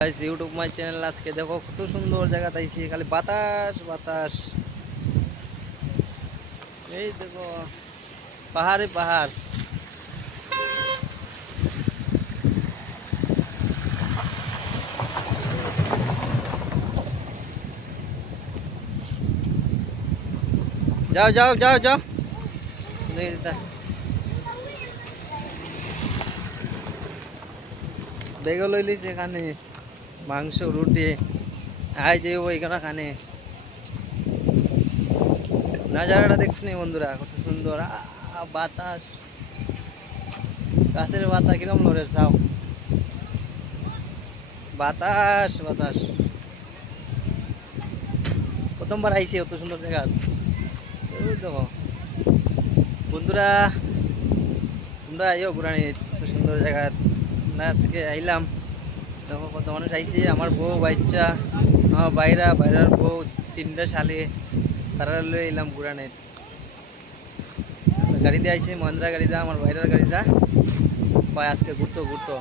guys YouTube my channel आज के देखो कत सुंदर जगह ताइছি खाली বাতাস বাতাস এই দেখো পাহাড়ে পাহাড় যাও যাও যাও যাও বেগল লইলিছে এখানে মাংস রুটি আই যে ওইখানে খানে নাজারাটা দেখছনি বন্ধুরা কত সুন্দর বাতাস গাছের পাতা কিরম লড়ে চাও বাতাস বাতাস প্রথমবার আইছি অত সুন্দর জায়গা দেখো বন্ধুরা তোমরা আইও ঘুরানি এত সুন্দর জায়গা না আজকে আইলাম দেখো কত মানুষ আইছে আমার বউ বাচ্চা আমার বাইরার বউ তিনটা শালি তারা লই এলাম ঘুরানে গাড়িতে আইছে মহিন্দ্রা গাড়িটা আমার বাইরের গাড়িটা কয় আজকে ঘুরতো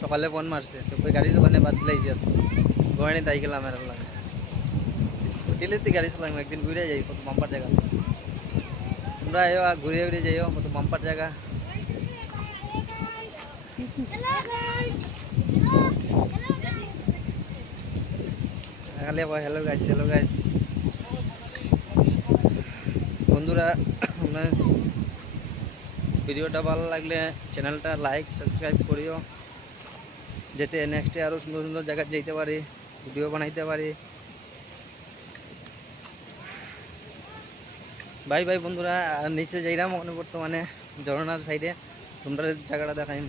সকালে ফোন মারছে তো ওই গাড়ি ওখানে বাদ দিলাইছে আজকে ঘুরানি তাই গেলাম এর লাগে দিল্লিতে গাড়ি চালাম একদিন ঘুরে যাই কত বাম্পার জায়গা তোমরা আইও ঘুরে ঘুরে যাইও কত বাম্পার জায়গা হ্যালো গাইস বন্ধুরা ভিডিওটা ভালো লাগলে চ্যানেলটা লাইক সাবস্ক্রাইব করিও যাতে নেক্সটে আরও সুন্দর সুন্দর জায়গায় যেতে পারি ভিডিও বানাইতে পারি বাই বাই বন্ধুরা আর নিচে যাইরাম বর্তমানে ঝর্ণার সাইডে তোমরা জায়গাটা দেখাইম